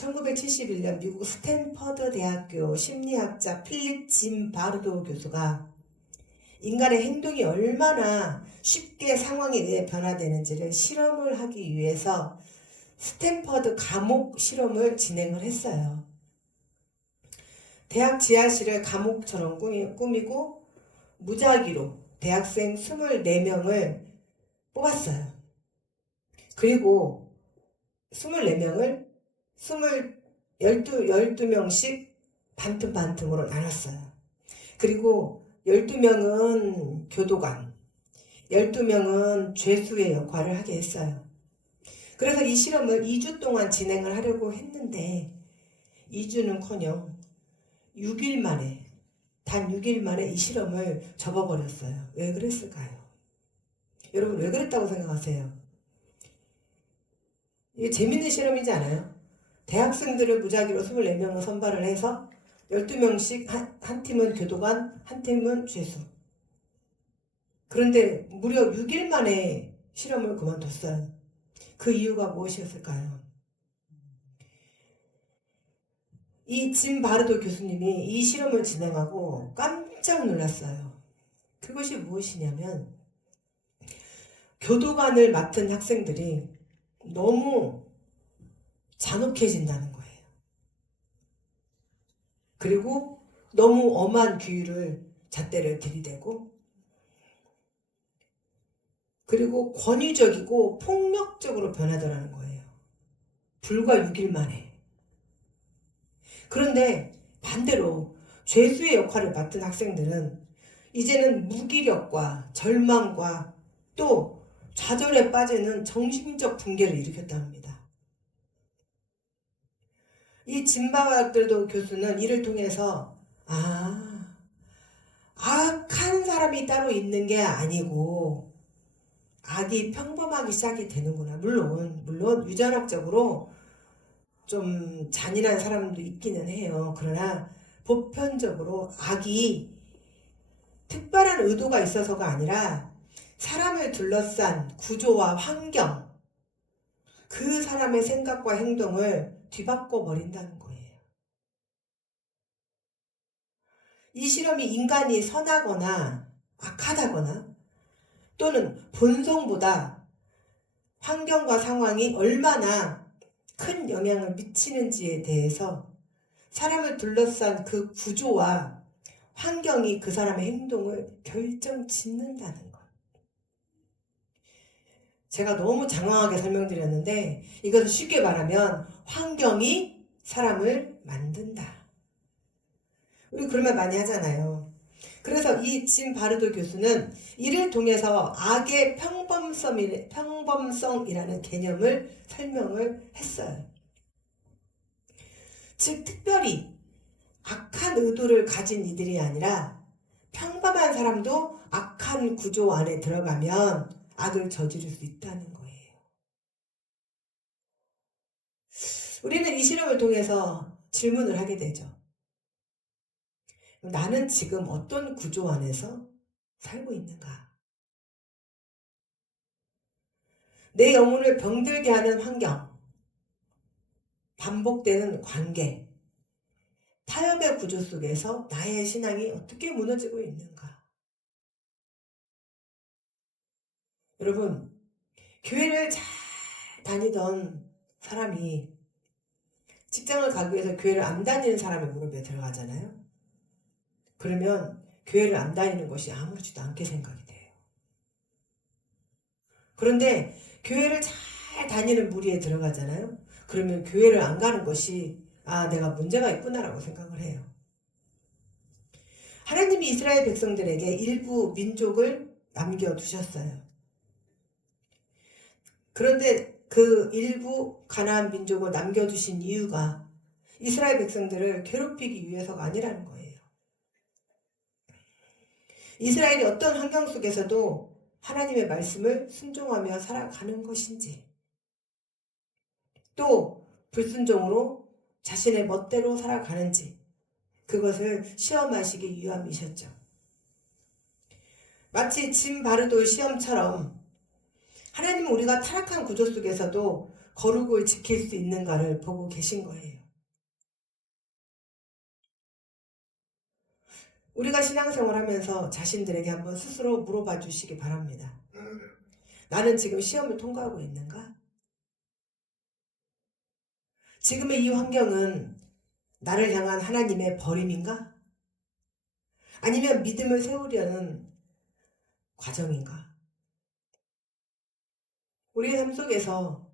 1971년 미국 스탠퍼드 대학교 심리학자 필립 짐 바르도 교수가 인간의 행동이 얼마나 쉽게 상황에 의해 변화되는지를 실험을 하기 위해서 스탠퍼드 감옥 실험을 진행을 했어요. 대학 지하실을 감옥처럼 꾸미고 무작위로 대학생 24명을 뽑았어요. 그리고 24명을 12명씩 반틈반틈으로 나눴어요. 그리고 12명은 교도관, 12명은 죄수의 역할을 하게 했어요. 그래서 이 실험을 2주 동안 진행을 하려고 했는데 2주는커녕 6일 만에, 단 6일 만에 이 실험을 접어버렸어요. 왜 그랬을까요? 여러분 왜 그랬다고 생각하세요? 이게 재밌는 실험이지 않아요? 대학생들을 무작위로 24명을 선발을 해서 12명씩 한 팀은 교도관, 한 팀은 죄수. 그런데 무려 6일 만에 실험을 그만뒀어요. 그 이유가 무엇이었을까요? 이 짐 바르도 교수님이 이 실험을 진행하고 깜짝 놀랐어요. 그것이 무엇이냐면 교도관을 맡은 학생들이 너무 잔혹해진다는 거예요. 그리고 너무 엄한 잣대를 들이대고 그리고 권위적이고 폭력적으로 변하더라는 거예요. 불과 6일 만에. 그런데 반대로 죄수의 역할을 맡은 학생들은 이제는 무기력과 절망과 또 좌절에 빠지는 정신적 붕괴를 일으켰다 합니다. 이 짐바르도 교수는 이를 통해서 악한 사람이 따로 있는 게 아니고 악이 평범하기 시작이 되는구나. 물론 유전학적으로 좀 잔인한 사람도 있기는 해요. 그러나 보편적으로 악이 특별한 의도가 있어서가 아니라 사람을 둘러싼 구조와 환경, 그 사람의 생각과 행동을 뒤바꿔 버린다는 거예요. 이 실험이 인간이 선하거나 악하다거나 또는 본성보다 환경과 상황이 얼마나 큰 영향을 미치는지에 대해서 사람을 둘러싼 그 구조와 환경이 그 사람의 행동을 결정짓는다는 것. 제가 너무 장황하게 설명드렸는데 이것을 쉽게 말하면 환경이 사람을 만든다. 우리 그런 말 많이 하잖아요. 그래서 이 짐 바르도 교수는 이를 통해서 악의 평범성이라는 개념을 설명을 했어요. 즉 특별히 악한 의도를 가진 이들이 아니라 평범한 사람도 악한 구조 안에 들어가면 악을 저지를 수 있다는 거예요. 우리는 이 실험을 통해서 질문을 하게 되죠. 나는 지금 어떤 구조 안에서 살고 있는가? 내 영혼을 병들게 하는 환경, 반복되는 관계, 타협의 구조 속에서 나의 신앙이 어떻게 무너지고 있는가? 여러분, 교회를 잘 다니던 사람이 직장을 가기 위해서 교회를 안 다니는 사람의 무릎에 들어가잖아요. 그러면 교회를 안 다니는 것이 아무렇지도 않게 생각이 돼요. 그런데 교회를 잘 다니는 무리에 들어가잖아요. 그러면 교회를 안 가는 것이 내가 문제가 있구나라고 생각을 해요. 하나님이 이스라엘 백성들에게 일부 민족을 남겨두셨어요. 그런데 그 일부 가나안 민족을 남겨두신 이유가 이스라엘 백성들을 괴롭히기 위해서가 아니라는 거예요. 이스라엘이 어떤 환경 속에서도 하나님의 말씀을 순종하며 살아가는 것인지 또 불순종으로 자신의 멋대로 살아가는지 그것을 시험하시기 위함이셨죠. 마치 짐 바르도 시험처럼 하나님은 우리가 타락한 구조 속에서도 거룩을 지킬 수 있는가를 보고 계신 거예요. 우리가 신앙생활하면서 자신들에게 한번 스스로 물어봐 주시기 바랍니다. 나는 지금 시험을 통과하고 있는가? 지금의 이 환경은 나를 향한 하나님의 버림인가? 아니면 믿음을 세우려는 과정인가? 우리의 삶 속에서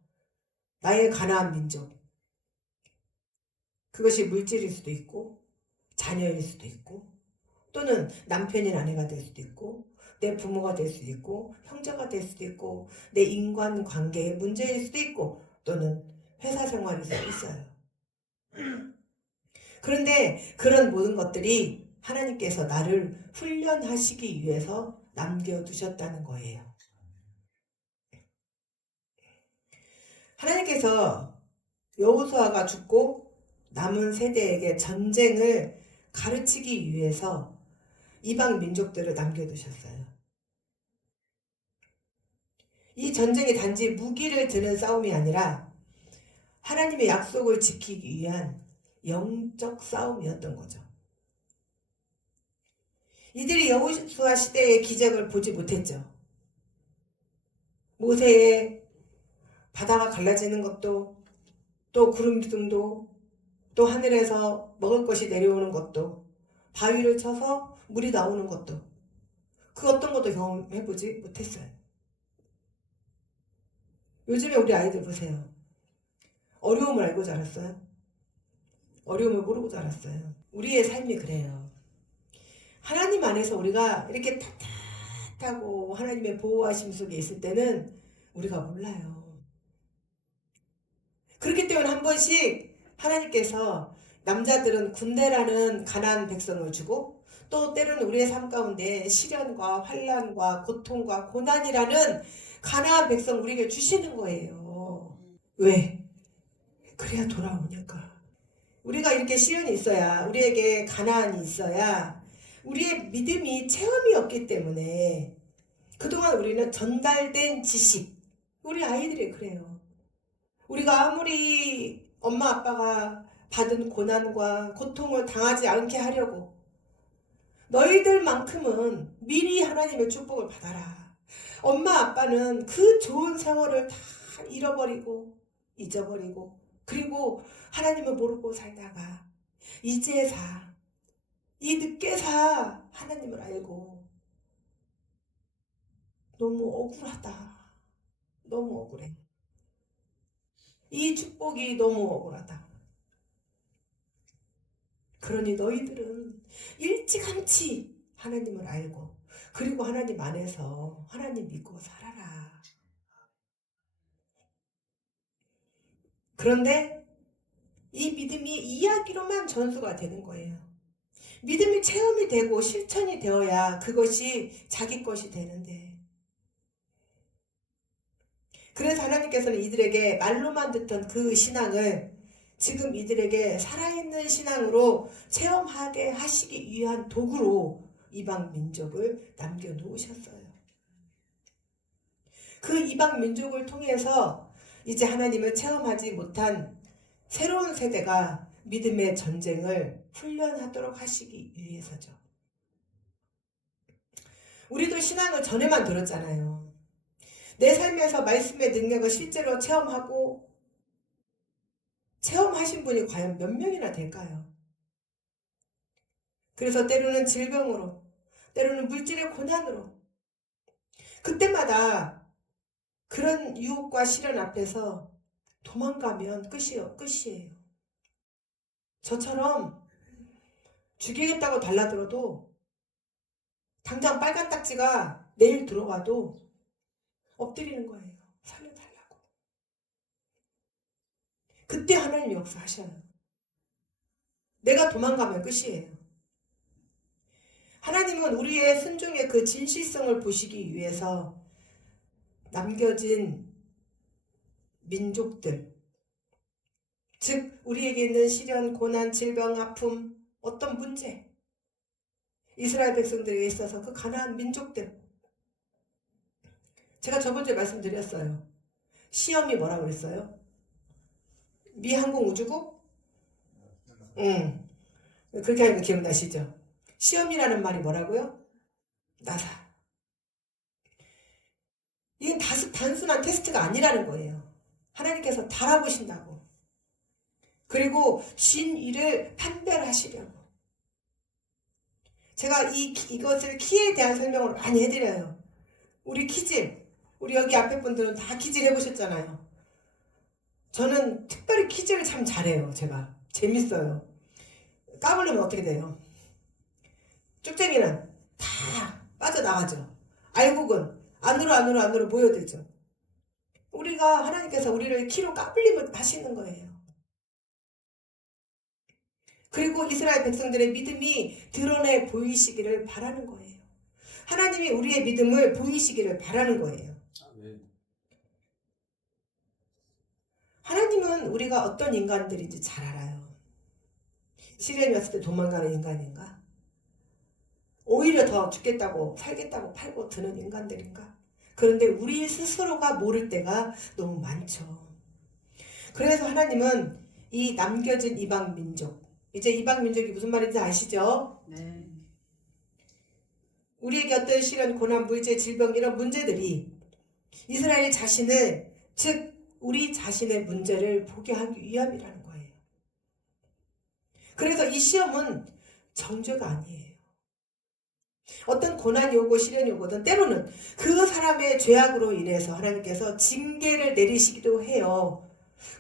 나의 가나안 민족, 그것이 물질일 수도 있고 자녀일 수도 있고 또는 남편인 아내가 될 수도 있고 내 부모가 될 수도 있고 형제가 될 수도 있고 내 인간관계의 문제일 수도 있고 또는 회사 생활일 수도 있어요. 그런데 그런 모든 것들이 하나님께서 나를 훈련하시기 위해서 남겨두셨다는 거예요. 하나님께서 여호수아가 죽고 남은 세대에게 전쟁을 가르치기 위해서 이방 민족들을 남겨두셨어요. 이 전쟁이 단지 무기를 드는 싸움이 아니라 하나님의 약속을 지키기 위한 영적 싸움이었던 거죠. 이들이 여호수아 시대의 기적을 보지 못했죠. 모세의 바다가 갈라지는 것도, 또 구름 기둥도, 또 하늘에서 먹을 것이 내려오는 것도, 바위를 쳐서 물이 나오는 것도, 그 어떤 것도 경험해보지 못했어요. 요즘에 우리 아이들 보세요. 어려움을 알고 자랐어요? 어려움을 모르고 자랐어요. 우리의 삶이 그래요. 하나님 안에서 우리가 이렇게 탓하고 하나님의 보호하심 속에 있을 때는 우리가 몰라요. 그렇기 때문에 한 번씩 하나님께서 남자들은 군대라는 가난한 백성을 주고 또 때로는 우리의 삶 가운데 시련과 환난과 고통과 고난이라는 가난한 백성 우리에게 주시는 거예요. 왜? 그래야 돌아오니까. 우리가 이렇게 시련이 있어야, 우리에게 가난이 있어야 우리의 믿음이 체험이 없기 때문에 그동안 우리는 전달된 지식, 우리 아이들이 그래요. 우리가 아무리 엄마 아빠가 받은 고난과 고통을 당하지 않게 하려고 너희들만큼은 미리 하나님의 축복을 받아라. 엄마 아빠는 그 좋은 생활을 다 잃어버리고 잊어버리고 그리고 하나님을 모르고 살다가 이제사 이 늦게사 하나님을 알고 너무 억울하다. 너무 억울해. 이 축복이 너무 억울하다. 그러니 너희들은 일찌감치 하나님을 알고 그리고 하나님 안에서 하나님 믿고 살아라. 그런데 이 믿음이 이야기로만 전수가 되는 거예요. 믿음이 체험이 되고 실천이 되어야 그것이 자기 것이 되는데 그래서 하나님께서는 이들에게 말로만 듣던 그 신앙을 지금 이들에게 살아있는 신앙으로 체험하게 하시기 위한 도구로 이방 민족을 남겨놓으셨어요. 그 이방 민족을 통해서 이제 하나님을 체험하지 못한 새로운 세대가 믿음의 전쟁을 훈련하도록 하시기 위해서죠. 우리도 신앙을 전에만 들었잖아요. 내 삶에서 말씀의 능력을 실제로 체험하고 체험하신 분이 과연 몇 명이나 될까요? 그래서 때로는 질병으로, 때로는 물질의 고난으로 그때마다 그런 유혹과 시련 앞에서 도망가면 끝이에요. 저처럼 죽이겠다고 달라들어도 당장 빨간 딱지가 내일 들어와도 엎드리는 거예요. 살려달라고. 그때 하나님 역사하셔요. 내가 도망가면 끝이에요. 하나님은 우리의 순종의 그 진실성을 보시기 위해서 남겨진 민족들, 즉 우리에게 있는 시련, 고난, 질병, 아픔, 어떤 문제, 이스라엘 백성들에게 있어서 그 가나안 민족들, 제가 저번주에 말씀드렸어요. 시험이 뭐라 그랬어요? 미 항공우주국? 응. 그렇게 하니까 기억나시죠? 시험이라는 말이 뭐라고요? 나사. 이건 단순한 테스트가 아니라는 거예요. 하나님께서 달아보신다고. 그리고 진위를 판별하시려고. 제가 이것을 키에 대한 설명을 많이 해드려요. 우리 키질, 우리 여기 앞에 분들은 다 키질 해보셨잖아요. 저는 특별히 키질을 참 잘해요. 제가 재밌어요. 까불면 어떻게 돼요? 쭉쟁이는 다 빠져나가죠. 알곡은 안으로 모여들죠. 우리가 하나님께서 우리를 키로 까불리면 하시는 거예요. 그리고 이스라엘 백성들의 믿음이 드러내 보이시기를 바라는 거예요. 하나님이 우리의 믿음을 보이시기를 바라는 거예요. 하나님은 우리가 어떤 인간들인지 잘 알아요. 시련이었을 때 도망가는 인간인가? 오히려 더 죽겠다고 살겠다고 팔고 드는 인간들인가? 그런데 우리 스스로가 모를 때가 너무 많죠. 그래서 하나님은 이 남겨진 이방 민족, 이제 이방 민족이 무슨 말인지 아시죠? 네. 우리에게 어떤 시련, 고난, 물질, 질병 이런 문제들이 이스라엘 자신을, 즉 우리 자신의 문제를 보게 하기 위함이라는 거예요. 그래서 이 시험은 정죄가 아니에요. 어떤 고난이 오고 시련이 오거든 때로는 그 사람의 죄악으로 인해서 하나님께서 징계를 내리시기도 해요.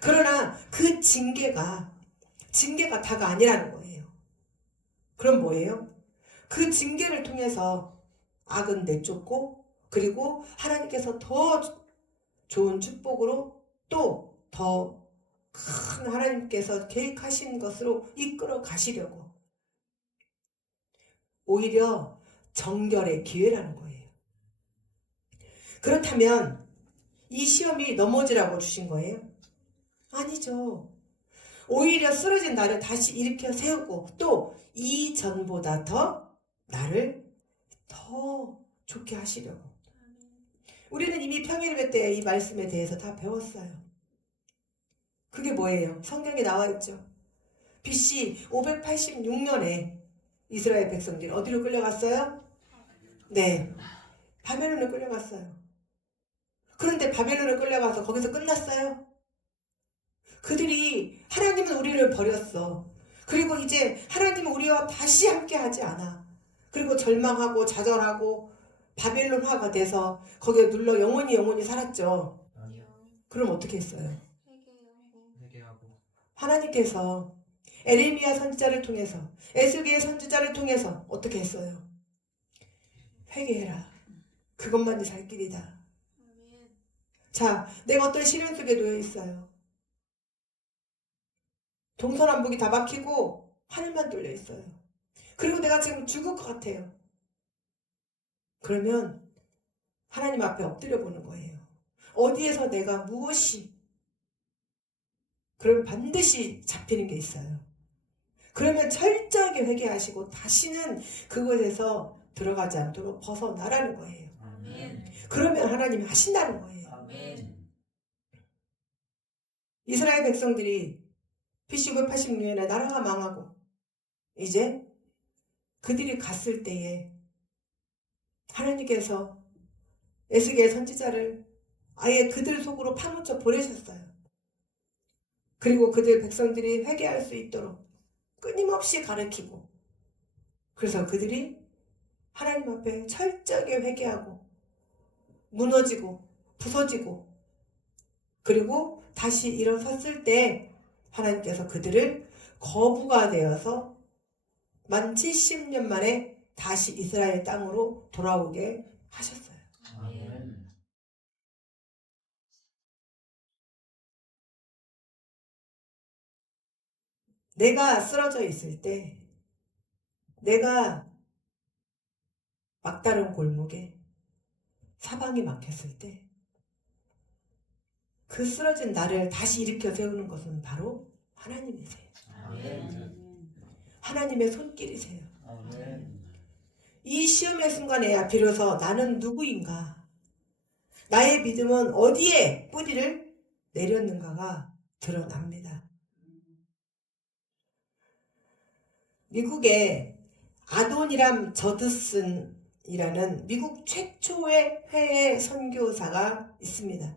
그러나 그 징계가 다가 아니라는 거예요. 그럼 뭐예요? 그 징계를 통해서 악은 내쫓고 그리고 하나님께서 더 좋은 축복으로 또 더 큰 하나님께서 계획하신 것으로 이끌어 가시려고 오히려 정결의 기회라는 거예요. 그렇다면 이 시험이 넘어지라고 주신 거예요? 아니죠. 오히려 쓰러진 나를 다시 일으켜 세우고 또 이전보다 더 나를 더 좋게 하시려고. 우리는 이미 평일회 때 이 말씀에 대해서 다 배웠어요. 그게 뭐예요? 성경에 나와 있죠. BC 586년에 이스라엘 백성들이 어디로 끌려갔어요? 네, 바벨론에 끌려갔어요. 그런데 바벨론에 끌려가서 거기서 끝났어요? 그들이 하나님은 우리를 버렸어. 그리고 이제 하나님은 우리와 다시 함께 하지 않아. 그리고 절망하고 좌절하고 바벨론화가 돼서 거기에 눌러 영원히 살았죠. 그럼 어떻게 했어요? 회개하고 하나님께서 에레미야 선지자를 통해서 에스겔 선지자를 통해서 어떻게 했어요? 회개해라. 그것만이 살 길이다. 자, 내가 어떤 시련 속에 놓여 있어요. 동서남북이 다 막히고 하늘만 뚫려 있어요. 그리고 내가 지금 죽을 것 같아요. 그러면 하나님 앞에 엎드려 보는 거예요. 어디에서 내가 무엇이 그럼 반드시 잡히는 게 있어요. 그러면 철저하게 회개하시고 다시는 그곳에서 들어가지 않도록 벗어나라는 거예요. 아멘. 그러면 하나님이 하신다는 거예요. 아멘. 이스라엘 백성들이 BC 586년에 나라가 망하고 이제 그들이 갔을 때에 하나님께서 에스겔 선지자를 아예 그들 속으로 파묻혀 보내셨어요. 그리고 그들 백성들이 회개할 수 있도록 끊임없이 가르치고 그래서 그들이 하나님 앞에 철저하게 회개하고 무너지고 부서지고 그리고 다시 일어섰을 때 하나님께서 그들을 거부가 되어서 만 70년 만에 다시 이스라엘 땅으로 돌아오게 하셨어요. 아멘. 내가 쓰러져 있을 때 내가 막다른 골목에 사방이 막혔을 때 그 쓰러진 나를 다시 일으켜 세우는 것은 바로 하나님이세요. 아멘. 하나님의 손길이세요. 아멘. 이 시험의 순간에야 비로소 나는 누구인가, 나의 믿음은 어디에 뿌리를 내렸는가가 드러납니다. 미국의 아도니람 저드슨이라는 미국 최초의 회의 선교사가 있습니다.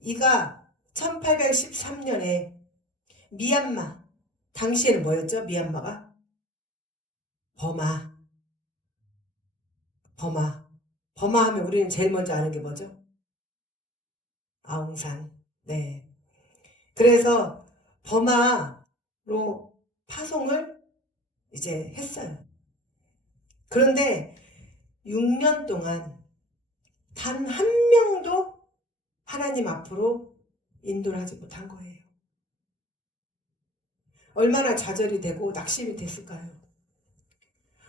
이가 1813년에 미얀마, 당시에는 뭐였죠? 미얀마가? 버마 하면 우리는 제일 먼저 아는 게 뭐죠? 아웅산. 네. 그래서 버마로 파송을 이제 했어요. 그런데 6년 동안 단 한 명도 하나님 앞으로 인도를 하지 못한 거예요. 얼마나 좌절이 되고 낙심이 됐을까요?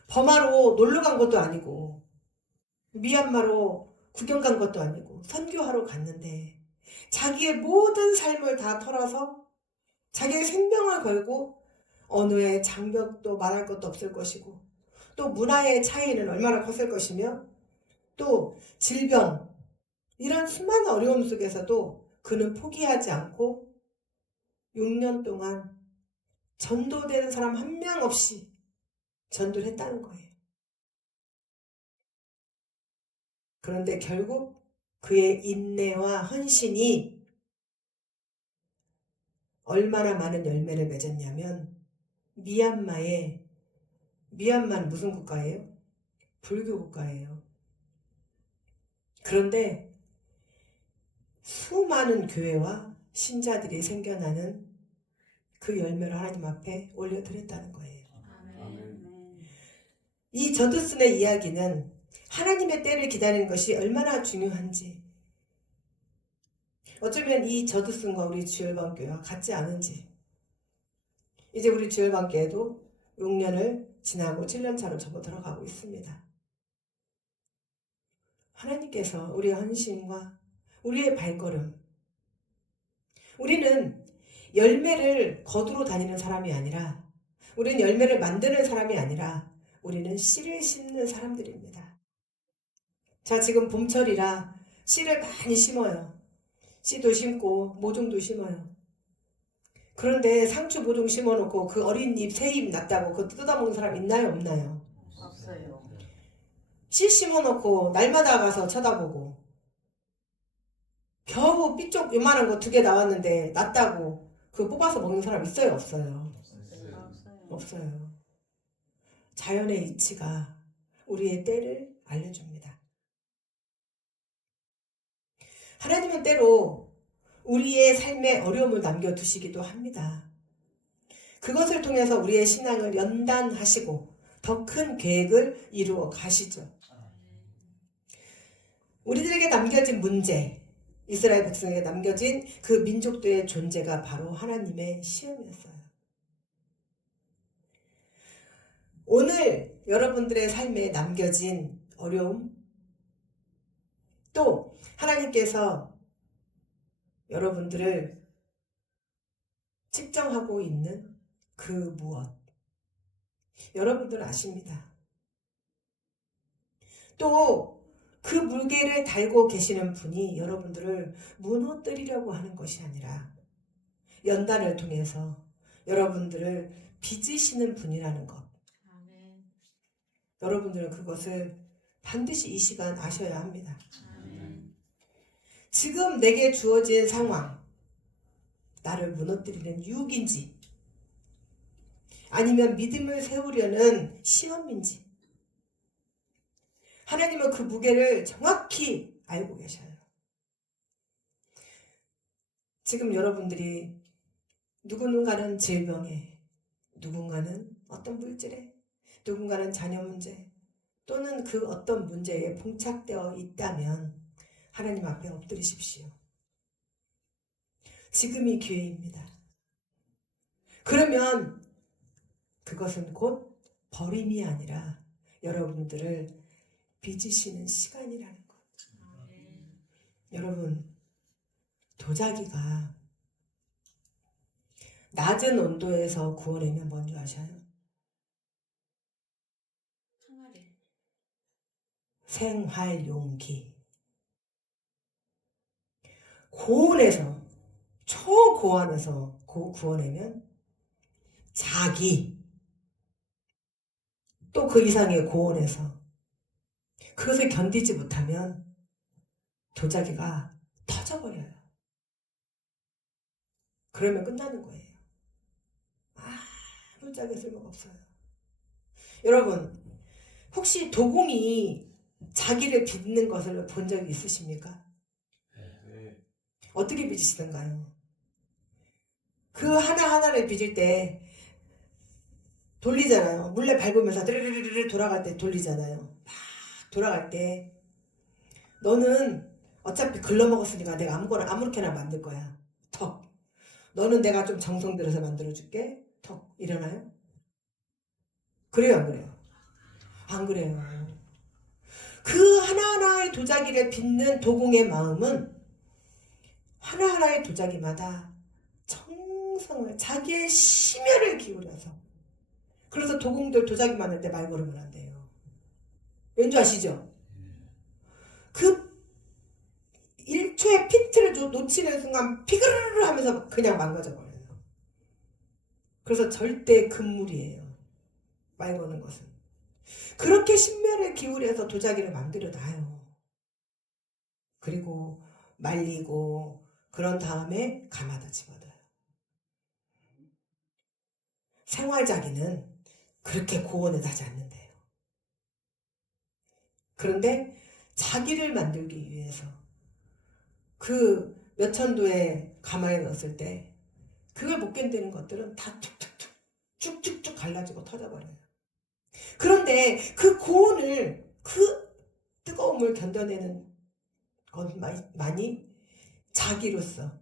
버마로 놀러 간 것도 아니고 미얀마로 구경 간 것도 아니고 선교하러 갔는데 자기의 모든 삶을 다 털어서 자기의 생명을 걸고 언어의 장벽도 말할 것도 없을 것이고 또 문화의 차이는 얼마나 컸을 것이며 또 질병 이런 수많은 어려움 속에서도 그는 포기하지 않고 6년 동안 전도되는 사람 한 명 없이 전도를 했다는 거예요. 그런데 결국 그의 인내와 헌신이 얼마나 많은 열매를 맺었냐면 미얀마는 무슨 국가예요? 불교 국가예요. 그런데 수많은 교회와 신자들이 생겨나는 그 열매를 하나님 앞에 올려드렸다는 거예요. 이 저드슨의 이야기는 하나님의 때를 기다리는 것이 얼마나 중요한지, 어쩌면 이 저드슨과 우리 주일반교회와 같지 않은지, 이제 우리 주일반교회도 6년을 지나고 7년 차로 접어 들어가고 있습니다. 하나님께서 우리의 헌신과 우리의 발걸음, 우리는 열매를 거두러 다니는 사람이 아니라, 우리는 열매를 만드는 사람이 아니라 우리는 씨를 심는 사람들입니다. 자, 지금 봄철이라 씨를 많이 심어요. 씨도 심고 모종도 심어요. 그런데 상추 모종 심어놓고 그 어린 잎, 새 잎 났다고 그거 뜯어먹는 사람 있나요? 없나요? 없어요. 씨 심어놓고 날마다 가서 쳐다보고 겨우 삐쪽 요만한 거 2개 나왔는데 났다고 그거 뽑아서 먹는 사람 있어요? 없어요? 없어요. 자연의 이치가 우리의 때를 알려줍니다. 하나님은 때로 우리의 삶에 어려움을 남겨두시기도 합니다. 그것을 통해서 우리의 신앙을 연단하시고 더 큰 계획을 이루어 가시죠. 우리들에게 남겨진 문제, 이스라엘 백성에게 남겨진 그 민족들의 존재가 바로 하나님의 시험이었어요. 오늘 여러분들의 삶에 남겨진 어려움, 또 하나님께서 여러분들을 측정하고 있는 그 무엇, 여러분들은 아십니다. 또 그 물개를 달고 계시는 분이 여러분들을 무너뜨리려고 하는 것이 아니라 연단을 통해서 여러분들을 빚으시는 분이라는 것. 아멘. 여러분들은 그것을 반드시 이 시간 아셔야 합니다. 아멘. 지금 내게 주어진 상황, 나를 무너뜨리는 유혹인지 아니면 믿음을 세우려는 시험인지 하나님은 그 무게를 정확히 알고 계셔요. 지금 여러분들이 누군가는 질병에, 누군가는 어떤 물질에, 누군가는 자녀 문제 또는 그 어떤 문제에 봉착되어 있다면 하나님 앞에 엎드리십시오. 지금이 기회입니다. 그러면 그것은 곧 버림이 아니라 여러분들을 빚으시는 시간이라는 것. 여러분, 도자기가 낮은 온도에서 구워내면 뭔지 아셔요? 항아리. 생활용기. 고온에서, 초고온에서 구워내면 자기, 또 그 이상의 고온에서 그것을 견디지 못하면 도자기가 터져버려요. 그러면 끝나는 거예요. 아무 짝에 쓸모가 없어요. 여러분, 혹시 도공이 자기를 빚는 것을 본 적이 있으십니까? 네. 어떻게 빚으시던가요? 그 하나하나를 빚을 때 돌리잖아요. 물레 밟으면서 드르르르 돌아갈 때 돌리잖아요. 막 돌아갈 때 너는 어차피 글러먹었으니까 내가 아무렇게나 만들 거야. 턱. 너는 내가 좀 정성 들여서 만들어줄게. 턱. 이러나요? 그래요, 안 그래요? 안 그래요. 그 하나하나의 도자기를 빚는 도공의 마음은 하나하나의 도자기마다 정성을, 자기의 심혈을 기울여서. 그래서 도공들 도자기 만들 때 말 걸으면 안 돼요. 왠지 아시죠? 그 1초의 피트를 놓치는 순간 피그르르 하면서 그냥 망가져 버려요. 그래서 절대 금물이에요. 말 거는 것은. 그렇게 심혈을 기울여서 도자기를 만들어 놔요. 그리고 말리고 그런 다음에 가마다 집어넣어요. 생활자기는 그렇게 고온에 하지 않는데요. 그런데 자기를 만들기 위해서 그 몇천도의 가마에 넣었을 때 그걸 못 견디는 것들은 다 툭툭툭 쭉쭉쭉 갈라지고 터져버려요. 그런데 그 고온을, 그 뜨거움을 견뎌내는 것만이 자기로서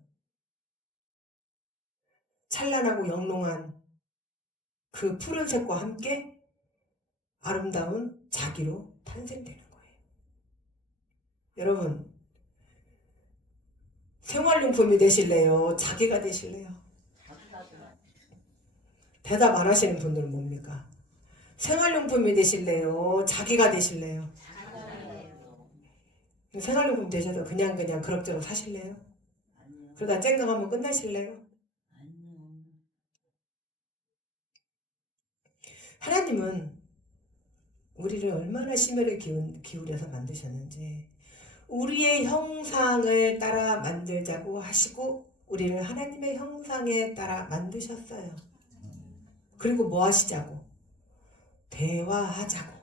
찬란하고 영롱한 그 푸른색과 함께 아름다운 자기로 탄생되는 거예요. 여러분, 생활용품이 되실래요? 자기가 되실래요? 대답 안 하시는 분들은 뭡니까? 생활용품이 되실래요? 자기가 되실래요? 생활용품 되셔서 그냥 그럭저럭 사실래요? 그러다 쨍강하면 끝나실래요? 하나님은 우리를 얼마나 심혈을 기울여서 만드셨는지, 우리의 형상을 따라 만들자고 하시고 우리를 하나님의 형상에 따라 만드셨어요. 그리고 뭐 하시자고? 대화하자고.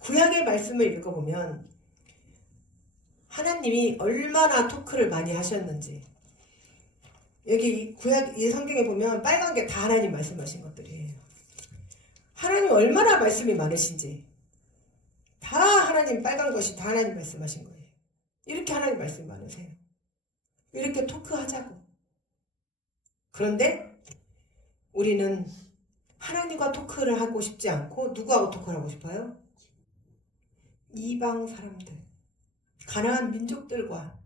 구약의 말씀을 읽어보면 하나님이 얼마나 토크를 많이 하셨는지, 여기 구약 이 성경에 보면 빨간 게 다 하나님 말씀하신 것들이에요. 하나님 얼마나 말씀이 많으신지, 다 하나님, 빨간 것이 다 하나님 말씀하신 거예요. 이렇게 하나님 말씀 많으세요. 이렇게 토크하자고. 그런데 우리는 하나님과 토크를 하고 싶지 않고 누구하고 토크를 하고 싶어요? 이방 사람들, 가나안 민족들과,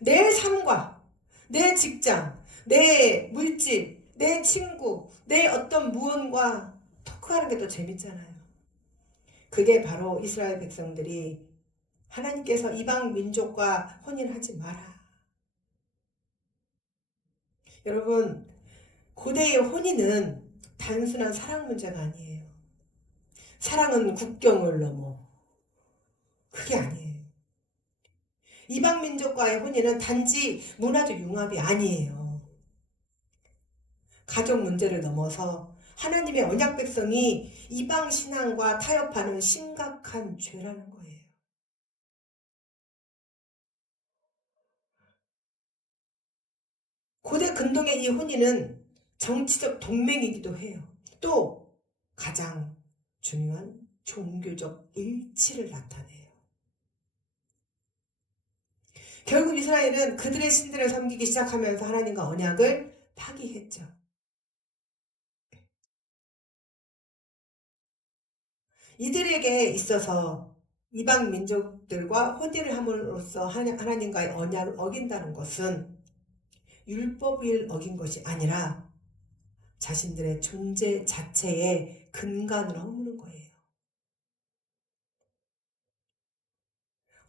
내 삶과 내 직장, 내 물질, 내 친구, 내 어떤 무언과 토크하는 게 더 재밌잖아요. 그게 바로 이스라엘 백성들이 하나님께서 이방 민족과 혼인하지 마라. 여러분, 고대의 혼인은 단순한 사랑 문제가 아니에요. 사랑은 국경을 넘어. 그게 아니에요. 이방 민족과의 혼인은 단지 문화적 융합이 아니에요. 가족 문제를 넘어서 하나님의 언약 백성이 이방 신앙과 타협하는 심각한 죄라는 거예요. 고대 근동의 이 혼인은 정치적 동맹이기도 해요. 또 가장 중요한 종교적 일치를 나타내요. 결국 이스라엘은 그들의 신들을 섬기기 시작하면서 하나님과 언약을 파기했죠. 이들에게 있어서 이방 민족들과 혼인을 함으로써 하나님과의 언약을 어긴다는 것은 율법을 어긴 것이 아니라 자신들의 존재 자체의 근간을 허무는 거예요.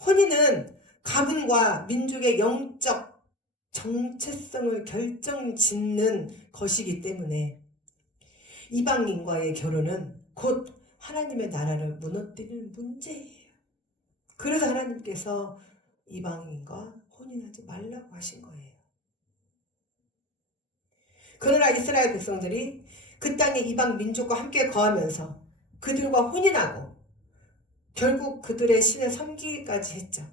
혼인은 가문과 민족의 영적 정체성을 결정짓는 것이기 때문에 이방인과의 결혼은 곧 하나님의 나라를 무너뜨리는 문제예요. 그래서 하나님께서 이방인과 혼인하지 말라고 하신 거예요. 그러나 이스라엘 백성들이 그 땅에 이방 민족과 함께 거하면서 그들과 혼인하고 결국 그들의 신을 섬기기까지 했죠.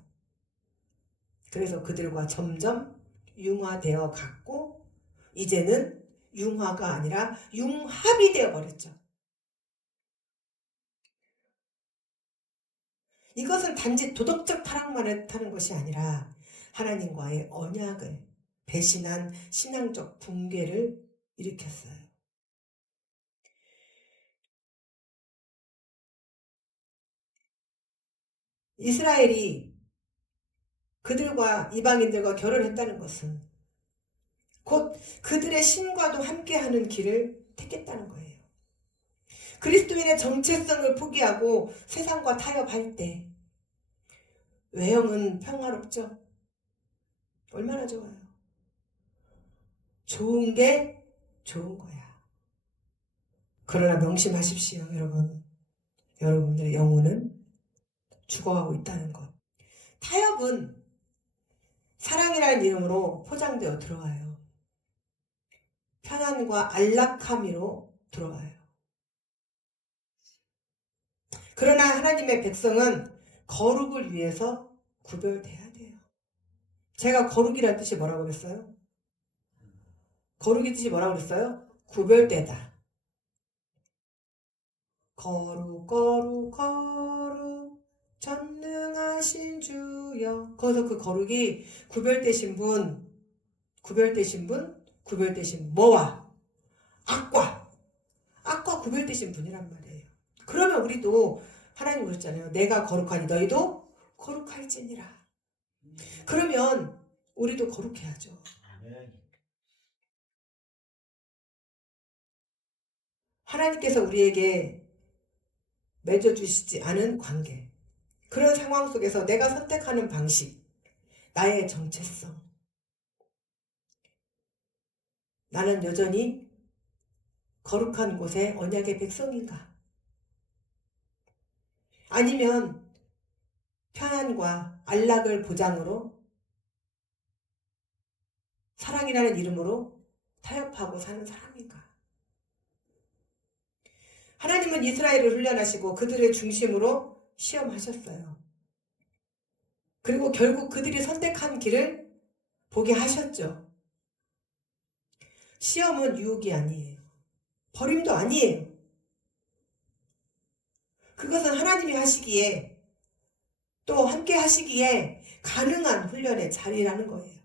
그래서 그들과 점점 융화되어 갔고 이제는 융화가 아니라 융합이 되어버렸죠. 이것은 단지 도덕적 타락만 하는 것이 아니라 하나님과의 언약을 배신한 신앙적 붕괴를 일으켰어요. 이스라엘이 그들과 이방인들과 결혼했다는 것은 곧 그들의 신과도 함께하는 길을 택했다는 거예요. 그리스도인의 정체성을 포기하고 세상과 타협할 때 외형은 평화롭죠? 얼마나 좋아요. 좋은 게 좋은 거야. 그러나 명심하십시오, 여러분. 여러분들의 영혼은 죽어가고 있다는 것. 타협은 사랑이라는 이름으로 포장되어 들어와요. 편안과 안락함으로 들어와요. 그러나 하나님의 백성은 거룩을 위해서 구별돼야 돼요. 제가 거룩이라는 뜻이 뭐라고 그랬어요? 거룩의 뜻이 뭐라고 그랬어요? 구별되다. 거룩 거룩 거룩 전능하신 주여. 거기서 그 거룩이 구별되신 뭐와? 악과 구별되신 분이란 말이에요. 그러면 우리도 하나님 그랬잖아요. 내가 거룩하니 너희도 거룩할지니라. 그러면 우리도 거룩해야죠. 하나님께서 우리에게 맺어주시지 않은 관계, 그런 상황 속에서 내가 선택하는 방식, 나의 정체성, 나는 여전히 거룩한 곳의 언약의 백성인가? 아니면 편안과 안락을 보장으로 사랑이라는 이름으로 타협하고 사는 사람인가? 하나님은 이스라엘을 훈련하시고 그들의 중심으로 시험하셨어요. 그리고 결국 그들이 선택한 길을 보게 하셨죠. 시험은 유혹이 아니에요. 버림도 아니에요. 그것은 하나님이 하시기에 또 함께 하시기에 가능한 훈련의 자리라는 거예요.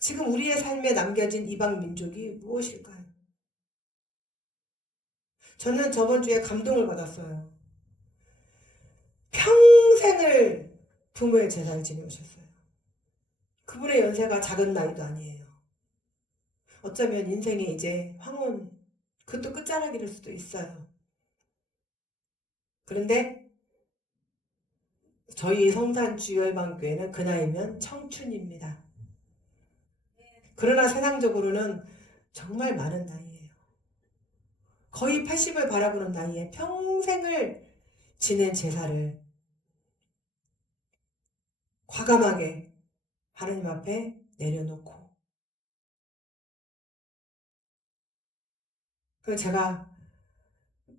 지금 우리의 삶에 남겨진 이방 민족이 무엇일까요? 저는 저번 주에 감동을 받았어요. 평생을 부모의 제사를 지내오셨어요. 그분의 연세가 작은 나이도 아니에요. 어쩌면 인생의 이제 황혼, 그것도 끝자락일 수도 있어요. 그런데 저희 성산 주열방교회는 그 나이면 청춘입니다. 그러나 세상적으로는 정말 많은 나이예요. 거의 80을 바라보는 나이에 평생을 지낸 제사를 과감하게 하나님 앞에 내려놓고, 그래서 제가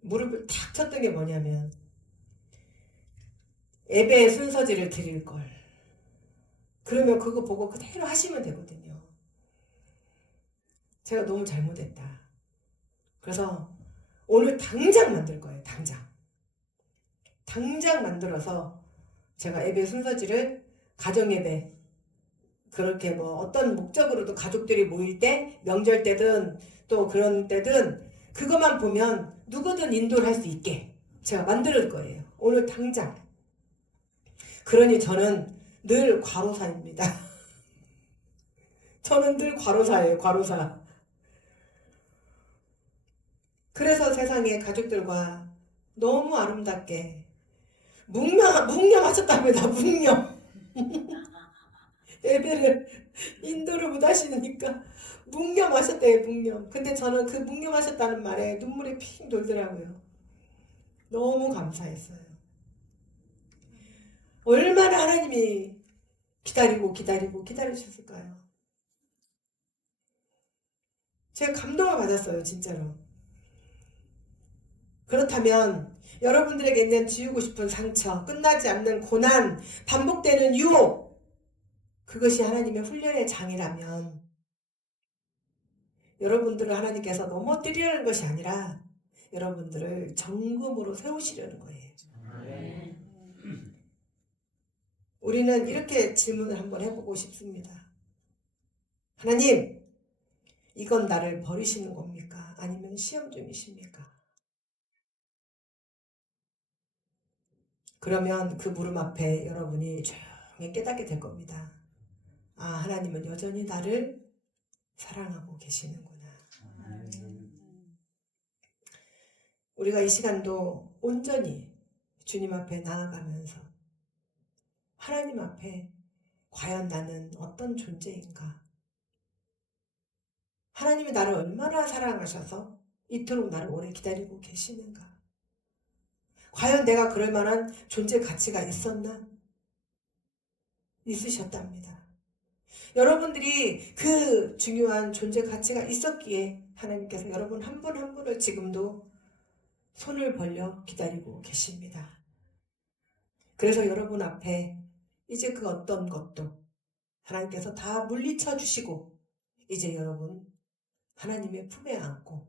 무릎을 탁 쳤던 게 뭐냐면 예배 순서지를 드릴 걸. 그러면 그거 보고 그대로 하시면 되거든요. 제가 너무 잘못했다. 그래서 오늘 당장 만들 거예요. 당장 만들어서 제가 예배 순서지를 가정예배, 그렇게 뭐 어떤 목적으로도 가족들이 모일 때, 명절 때든 또 그런 때든 그것만 보면 누구든 인도를 할 수 있게 제가 만들 거예요. 오늘 당장. 그러니 저는 늘 과로사입니다. 저는 늘 과로사예요. 과로사. 그래서 세상의 가족들과 너무 아름답게 묵념하셨답니다. 묵념. 예배를 인도를 못 하시니까 묵념하셨대요, 묵념. 근데 저는 그 묵념하셨다는 말에 눈물이 핑 돌더라고요. 너무 감사했어요. 얼마나 하나님이 기다리셨을까요? 제가 감동을 받았어요, 진짜로. 그렇다면 여러분들에게 있는 지우고 싶은 상처, 끝나지 않는 고난, 반복되는 유혹, 그것이 하나님의 훈련의 장이라면 여러분들을 하나님께서 넘어뜨리려는 것이 아니라 여러분들을 정금으로 세우시려는 거예요. 아멘. 우리는 이렇게 질문을 한번 해보고 싶습니다. 하나님, 이건 나를 버리시는 겁니까? 아니면 시험 중이십니까? 그러면 그 물음 앞에 여러분이 조용히 깨닫게 될 겁니다. 아, 하나님은 여전히 나를 사랑하고 계시는구나. 우리가 이 시간도 온전히 주님 앞에 나아가면서 하나님 앞에 과연 나는 어떤 존재인가? 하나님이 나를 얼마나 사랑하셔서 이토록 나를 오래 기다리고 계시는가? 과연 내가 그럴 만한 존재 가치가 있었나? 있으셨답니다. 여러분들이 그 중요한 존재 가치가 있었기에 하나님께서 여러분 한 분 한 분을 지금도 손을 벌려 기다리고 계십니다. 그래서 여러분 앞에 이제 그 어떤 것도 하나님께서 다 물리쳐 주시고 이제 여러분 하나님의 품에 안고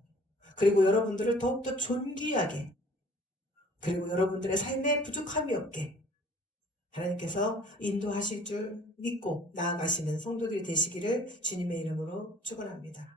그리고 여러분들을 더욱더 존귀하게 그리고 여러분들의 삶에 부족함이 없게 하나님께서 인도하실 줄 믿고 나아가시는 성도들이 되시기를 주님의 이름으로 축원합니다.